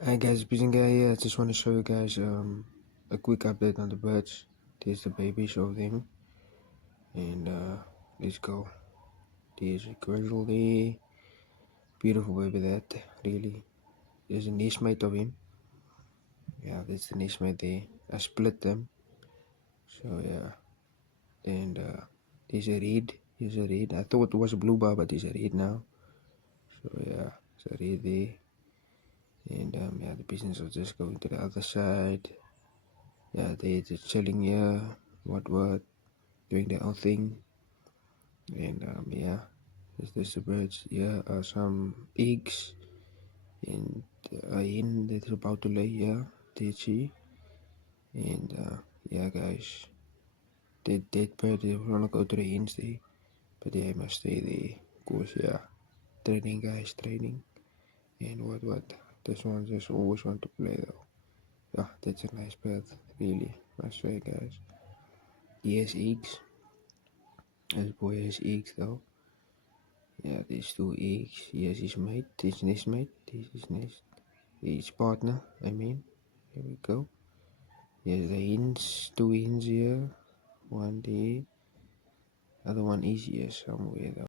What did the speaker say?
Hi guys, Pigeon Guy here. I just want to show you guys a quick update on the birds. There's the babies of them, and let's go. There's a gradually beautiful baby that really. There's a nest mate of him. Yeah, that's the nest mate there. I split them, so yeah. And there's a red. There's a red. I thought it was a blue bar, but there's a red now. So yeah, it's a red there. And yeah, the business was just going to the other side. Yeah, they're just chilling here. What? Doing their own thing. And yeah, there's the birds. Here are some eggs, and a hen that's about to lay here. Did she? And yeah, guys, that bird they wanna go to the hens there, but they must stay there. Of course, yeah. Training, guys, training. And what? This one just always want to play though. Yeah, that's a nice bird, really. I say, guys. He has eggs. This boy has eggs though. Yeah, there's two eggs. Here's his mate. His nest mate. This is his nest. His partner, I mean. Here we go. Here's the hens. Two hens here. One there. Other one is here somewhere though.